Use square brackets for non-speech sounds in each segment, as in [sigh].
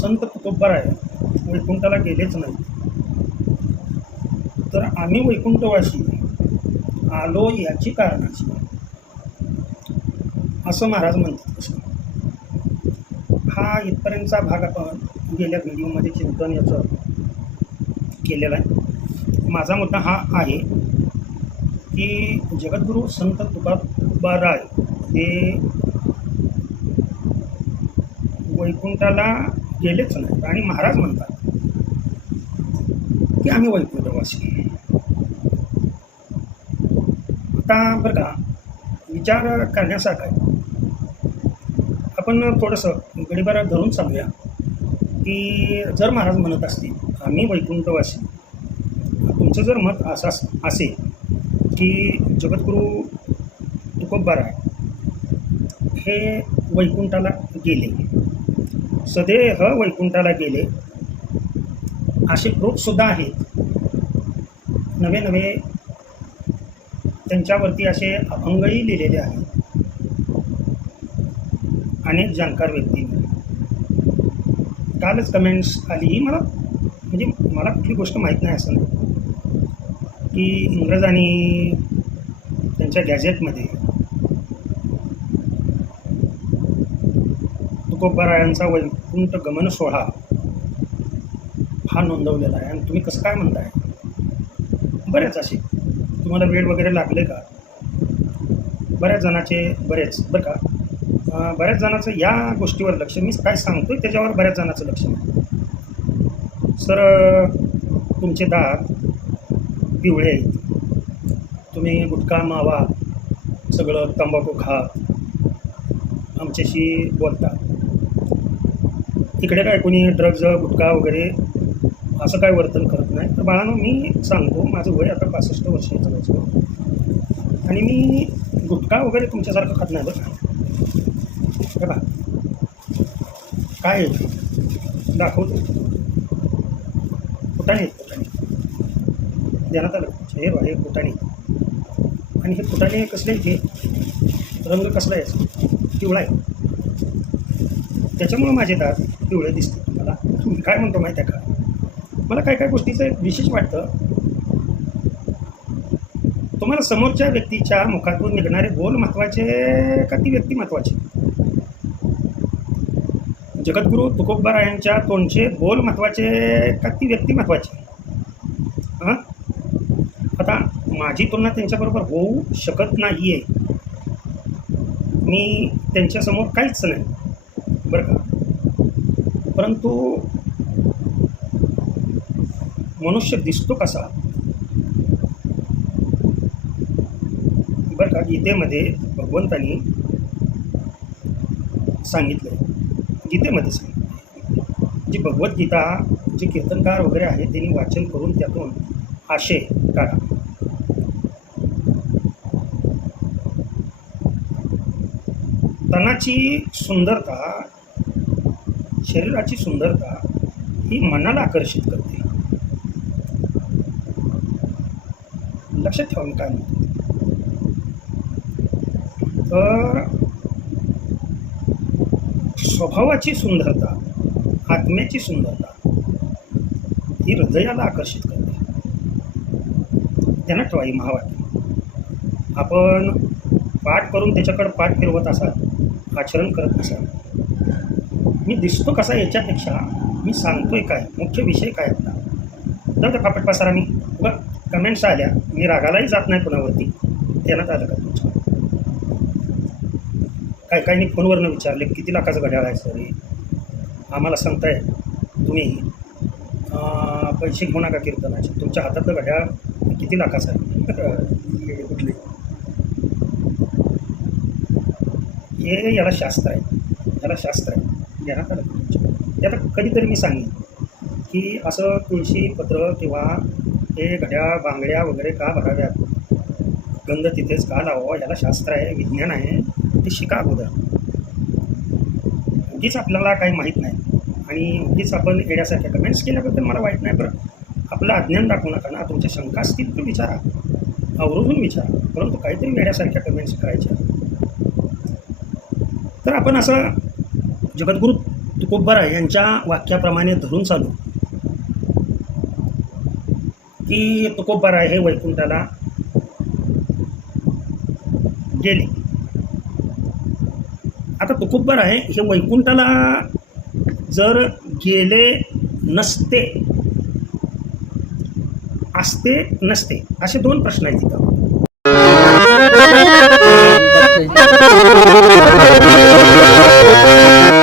संत तुकोब्बर आहे वैकुंठाला गेलेच नाही. तर आम्ही वैकुंठवासी आलो याची कारणाची. असं महाराज म्हणतात कसं हा इथपर्यंतचा भाग आपण गेल्या व्हिडिओमध्ये चिंतन याचं केलेला आहे. माझा मुद्दा हा आहे की जगद्गुरू संत तुकाबाराय हे वैकुंठाला गेलेच नाहीत आणि महाराज म्हणतात की आम्ही वैकुंठवासी. आता बरं का विचार करण्यासारखा आहे. आपण थोडंसं गडीबारा धरून सांगूया की जर महाराज म्हणत असतील आम्ही वैकुंठवासी. तुमचं जर मत असं असेल की जगद्गुरू तुकोबाराय हे वैकुंठाला गेले. सदेह वैकुंठाला गेले. असे प्रूफसुद्धा आहेत. नवे नवे त्यांच्यावरती असे अभंगही लिहिलेले आहेत. अनेक जाणकार व्यक्तींनी कालच कमेंट्स आली. ही मला म्हणजे मला कुठली गोष्ट माहीत नाही असं नाही. की इंग्रजांनी त्यांच्या गॅझेटमध्ये तुकोबारायांचा वैकुंठ गमन सोहळा हा नोंदवलेला आहे. आणि तुम्ही कसं काय म्हणताय? बरेच असे. तुम्हाला वेळ वगैरे लागले का? बऱ्याच जणाचे बरेच बरं का? बऱ्याच जणाचं या गोष्टीवर लक्ष. मी काय सांगतोय त्याच्यावर बऱ्याच जणाचं लक्ष नाही. सर तुमचे दात पिवळे आहेत. तुम्ही गुटखा मावा सगळं तंबाखू खा. आमच्याशी बोलता. इकडे काय कोणी ड्रग्ज गुटखा वगैरे असं काय वर्तन करत नाही. तर बाळांनो मी सांगतो माझं वय आता पासष्ट वर्षाचं असतो आणि मी गुटखा वगैरे तुमच्यासारखं खात नाही बघा हे बघा काय आहे? दाखवतो. फुटाणे फुटाणे देण्यात आलं हे बघा हे फुटाणे आणि हे फुटाणे कसले हे रंग कसला आहे? पिवळा आहे. त्याच्यामुळं माझे दात पिवळे दिसतात मला तुम्ही काय म्हणतो माहिती आहे का? मला काय काय गोष्टीचं विशेष वाटतं. तुम्हाला समोरच्या व्यक्तीच्या मुखातून निघणारे बोल महत्त्वाचे का ती व्यक्ती महत्त्वाची जगद्गुरू तुकोबारायांच्या तोंडचे बोल महत्त्वाचे का ती व्यक्ती महत्त्वाची हां? आता माझी तुलना त्यांच्याबरोबर होऊ शकत नाही आहे मी त्यांच्यासमोर काहीच नाही. बरं का? परंतु मनुष्य दिसतो कसा? बरं का गीतेमध्ये भगवंतानी सांगितलं गीतेमध्ये सांगितलं जी भगवद्गीता जे कीर्तनकार वगैरे आहे त्यांनी वाचन करून त्यातून आशय काढा. तनाची सुंदरता शरीराची सुंदरता ही मनाला आकर्षित करते. लक्षात ठेवून काय तर स्वभावाची सुंदरता आत्म्याची सुंदरता ही हृदयाला आकर्षित करते. त्यांना ठेवा ही महावाक्य. आपण पाठ करून त्याच्याकडं पाठ फिरवत असाल आचरण करत असाल मी दिसतो कसा याच्यापेक्षा? मी सांगतोय काय? मुख्य विषय काय आपला जाऊ त्या पापट पसारा मी बघ कमेंट्स आल्या मी रागालाही जात नाही कुणावरती. देण्यात आलं का तुमच्या काय काय मी फोनवरनं विचारले किती लाखाचं घड्याळ आहे सर हे आम्हाला सांगताय तुम्ही पैसे घेऊ नका कीर्तनाचे. तुमच्या हातातलं घड्याळ किती लाखाचं आहे? कुठले हे याला शास्त्र आहे. याला शास्त्र आहे. ज्ञानात आलं ते आता कधीतरी मी सांगेन की असं तुळशी पत्र किंवा हे घड्या बांगड्या वगैरे का भराव्यात? गंध तिथेच का लावावं? याला शास्त्र आहे विज्ञान आहे ते शिका अगोदर. उगीच आपल्याला काही माहीत नाही. आणि उगीच आपण येण्यासारख्या कमेंट्स केल्याबद्दल मला वाईट नाही बरं. आपलं अज्ञान दाखवू नका ना तुमच्या शंका असतील तर विचारा. अवरोधून विचारा. परंतु काहीतरी वेड्यासारख्या कमेंट्स करायच्या. तर आपण असं जगद्गुरू तुकोबरा यांच्या वाक्याप्रमाणे धरून चालू. की तुकोबरा हे वैकुंठाला गेले. आता तुकोबर आहे हे वैकुंठाला जर गेले नसते असते नसते असे दोन प्रश्न आहेत तिथं तुकोबर [laughs] [laughs] [laughs]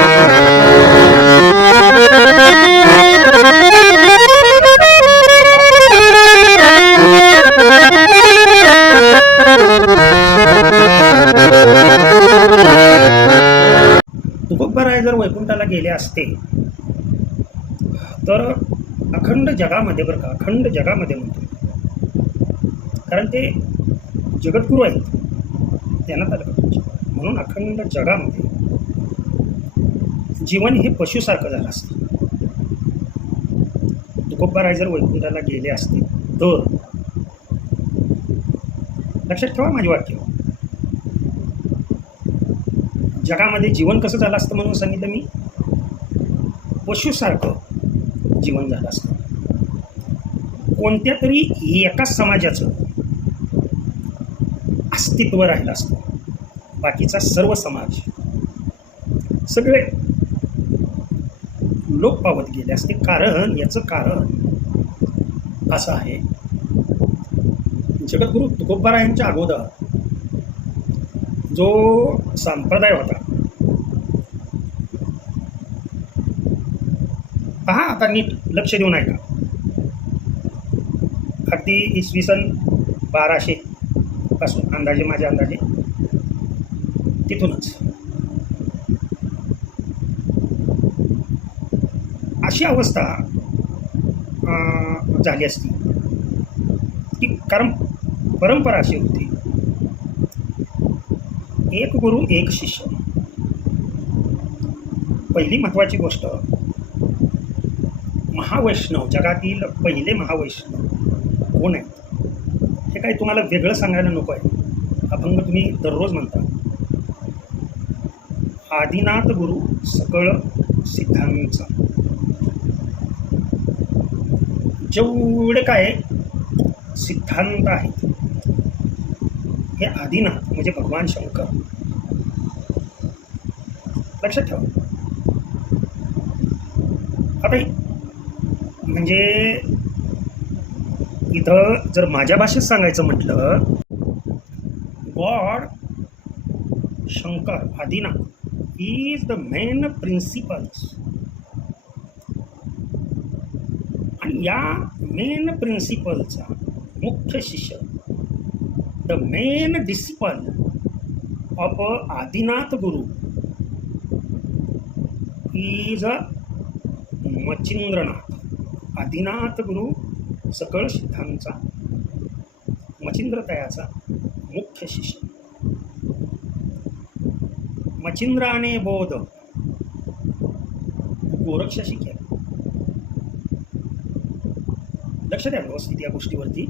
आहे जर वैकुंठाला गेले असते तर अखंड जगामध्ये बरं का अखंड जगामध्ये म्हणतो. कारण ते जगद्गुरू आहेत. त्यांना तालुका म्हणून अखंड जगामध्ये जीवन हे पशुसारखं झालं असतं. तुकोबाराय जर वैकुंठाला गेले असते. तर लक्षात ठेवा माझे वाक्य. जगामध्ये जीवन कसं झालं असतं म्हणून सांगितलं मी. पशुसारखं जीवन झालं असतं. कोणत्या तरी एकाच समाजाचं अस्तित्व राहिलं असतं. बाकीचा सर्व समाज. सगळे लोप पावत गेले असते. कारण याचं कारण असं आहे. जगद्गुरू तुकोबारा यांच्या अगोदर जो संप्रदाय होता पहा आता नीट लक्ष देऊन ऐका. अगदी इसवी सन बाराशे पासून अंदाजे माझ्या अंदाजे तिथूनच. अशी अवस्था झाली असती. की कारण परंपरा अशी होती. एक गुरु एक शिष्य. पहिली महत्त्वाची गोष्ट महावैष्णव जगातील पहिले महावैष्णव कोण आहेत? हे काही तुम्हाला वेगळं सांगायला नको आहे. अभंग तुम्ही दररोज म्हणता. आदिनाथ गुरु सकळ सिद्धांचा जेवढे काय सिद्धांत आहेत हे आदिनाथ म्हणजे भगवान शंकर. लक्षात ठेवा. आता म्हणजे इथं जर माझ्या भाषेत सांगायचं म्हटलं God Shankar Adinath is the main principles आणि या मेन प्रिन्सिपलचा मुख्य शिष्य the main disciple of Adinath guru is a Machindranath Adinath गुरु सकळ सिद्धांचा मचिंद्रतयाचा मुख्य शिष्य. मचिंद्राने बोध गोरक्षाशी केला. लक्ष द्या व्यवस्थित या गोष्टीवरती.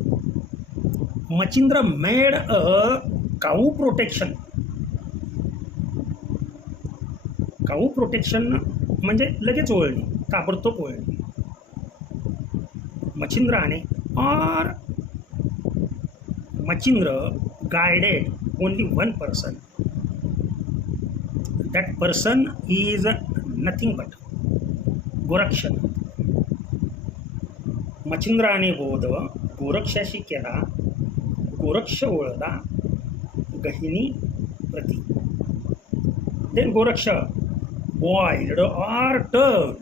Machindra made a cow protection. Cow protection म्हणजे लगेच ओळणी ताबडतोब ओळणी. मचिंद्राने और Machindra guided only one person that person is nothing but Gorakshan मचिंद्राने बोध गोरक्षाशी केला गोरक्ष ओळदा गहिनी प्रती. Then Goraksha boiled are turn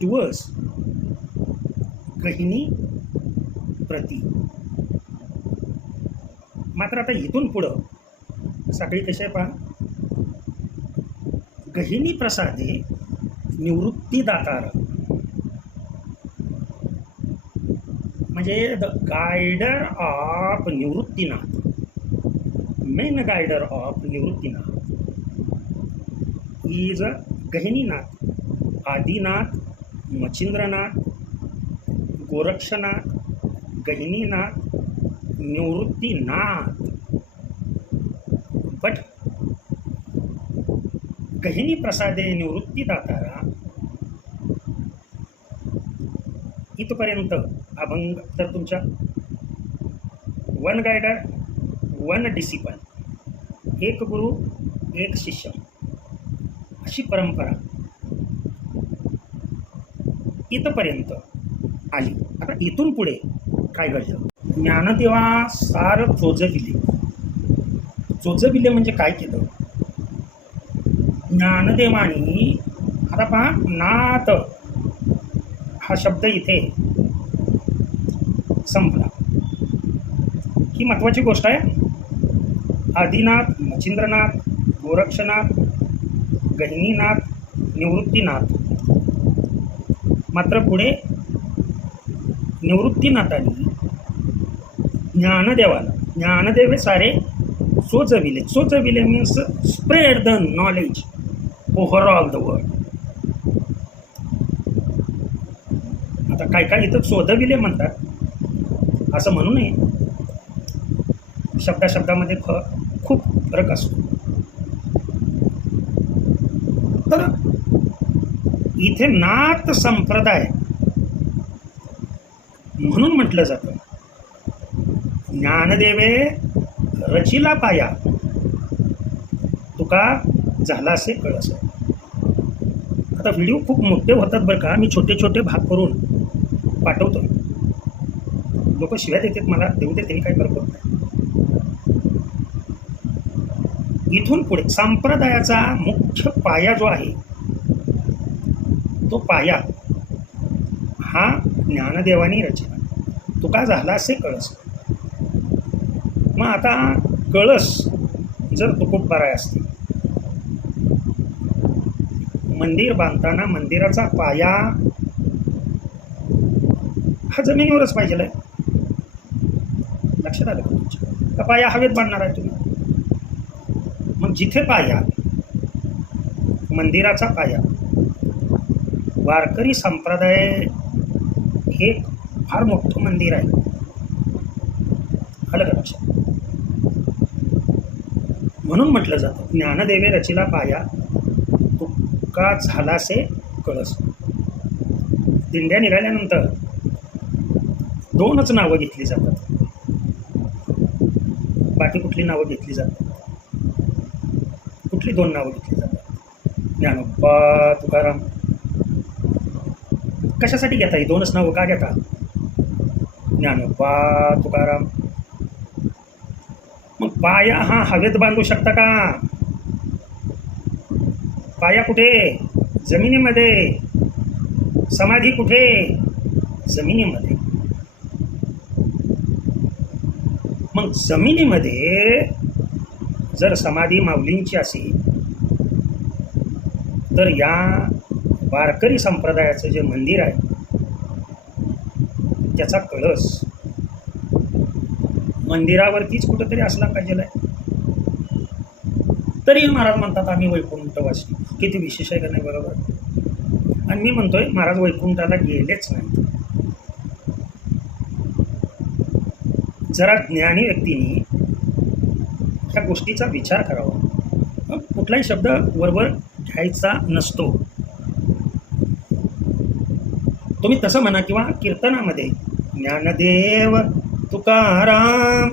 towards Gahini प्रती. मात्र आता इथून पुढं साखळी कशी आहे पहा. गहिनी प्रसादे निवृत्तीदातार. म्हणजे the guider of Nivruttinath main guider of Nivruttinath is Gahininath Adinath Machhindranath Gorakshanath Gahininath Nivruttinath but Gahini प्रसादे निवृत्ती दातारा इथपर्यंत अभंग तर तुमच्या. वन गायडर वन डिसिपल एक गुरु एक शिष्य. अशी परंपरा इथपर्यंत आली. आता इथून पुढे काय घडलं? ज्ञानदेवा सार चोजविले. चोजविले म्हणजे काय केलं? ज्ञानदेवानी आता पहा नाथ हा शब्द इथे संपला. ही महत्त्वाची गोष्ट आहे. आदिनाथ मच्छिंद्रनाथ गोरक्षनाथ गहिनीनाथ निवृत्तीनाथ. मात्र पुढे निवृत्तीनाथांनी ज्ञानदेवाला ज्ञानदेव हे सारे सोचविले सोचविले means spread the knowledge over all the world आता काय काय इथं शोधविले म्हणतात? असं म्हणू नये. शब्दा शब्दामध्ये फ खूप फरक असतो. तर इथे नाथ संप्रदाय म्हणून म्हटलं जातं. ज्ञानदेवे रचिला पाया. तुका झाला असे कळस. आता व्हिडिओ खूप मोठे होतात बरं का. मी छोटे छोटे भाग करून पाठवतो. लोक शिव्या देतात मला देऊ दे त्यांनी काय फरक होत नाही इथून पुढे संप्रदायाचा मुख्य पाया जो आहे तो पाया हा ज्ञानदेवानी रचना तो का झाला असे कळस. मग आता कळस जर तुकोबाराय असते मंदिर बांधताना मंदिराचा पाया हा जमिनीवरच पाहिजे लक्षात आलं का तुमच्या? का पाया हवेत बांधणार आहे तुम्ही? मग जिथे पाया मंदिराचा पाया वारकरी संप्रदाय हे फार मोठं मंदिर आहे. आलं का लक्षात? म्हणून म्हटलं जातं ज्ञानदेवे रचिला पाया तुका झालासे कळस. दिंड्या निघाल्यानंतर दोनच नावं घेतली जातात. बाकी कुठली नावं घेतली जातात? कुठली दोन नावं घेतली जातात? ज्ञानोबा तुकाराम. कशासाठी घेता? ही दोनच नावं का घेता? ज्ञानोबा तुकाराम. मग पाया हा हवेत बांधू शकता का? पाया कुठे? जमिनीमध्ये. समाधी कुठे? जमिनीमध्ये. जमिनीमध्ये जर समाधी माऊलींची असेल तर या वारकरी संप्रदायाचं जे मंदिर आहे त्याचा कळस मंदिरावरतीच कुठंतरी असला पाहिजे तरी महाराज म्हणतात आम्ही वैकुंठवासी किती विशेष आहे का नाही बरोबर? आणि मी म्हणतोय महाराज वैकुंठाला गेलेच नाही जरा ज्ञानी व्यक्तीने ह्या गोष्टीचा विचार करावा. कुठलाही शब्द वरवर घ्यायचा नसतो. तुम्ही तसं म्हणा किंवा कीर्तनामध्ये ज्ञानदेव तुकाराम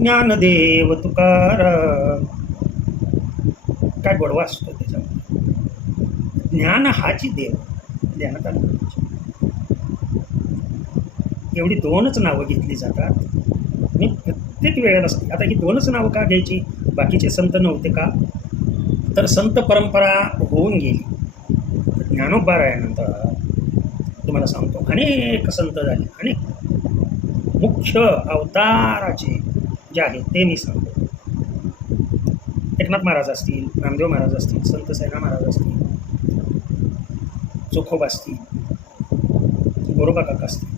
ज्ञानदेव तुकाराम. काय गोडवा असतो त्याच्यामध्ये. ज्ञान हाची देव ध्यानात एवढी दोनच नावं घेतली जातात. आणि प्रत्येक वेळेला सांग- आता ही दोनच नावं का घ्यायची? बाकीचे संत नव्हते का? तर संत परंपरा होऊन गेली. ज्ञानोबारायानंतर तुम्हाला सांगतो अनेक संत झाले. अनेक. मुख्य अवताराचे जे आहेत ते मी सांगतो. एकनाथ महाराज असतील नामदेव महाराज असतील संत सेना महाराज असतील चोखोबा असतील गोरोबा काका असतील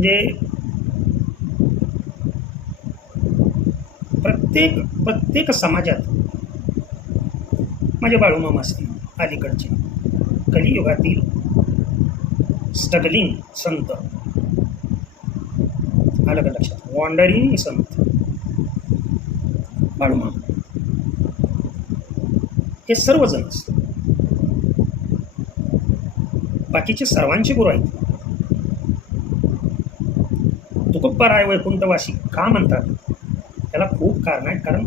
म्हणजे प्रत्येक प्रत्येक समाजात माझे बाळूमामा असतील अलीकडचे कलियुगातील स्ट्रगलिंग संत. आलं का लक्षात? वॉन्डरिंग संत. बाळूमामा हे सर्वजण बाकीचे सर्वांचे गुरु आहेत. तुकोप्पाराय वैकुंठवासी का म्हणतात? त्याला खूप कारण आहेत कारण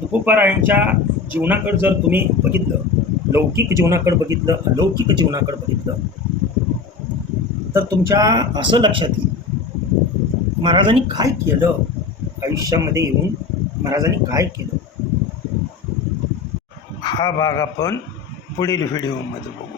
तुकोप्पारायांच्या जीवनाकडे जर तुम्ही बघितलं लौकिक जीवनाकडे बघितलं अलौकिक जीवनाकडे बघितलं तर तुमच्या असं लक्षात येईल महाराजांनी काय केलं? आयुष्यामध्ये येऊन महाराजांनी काय केलं? हा भाग आपण पुढील व्हिडिओमध्ये बघू.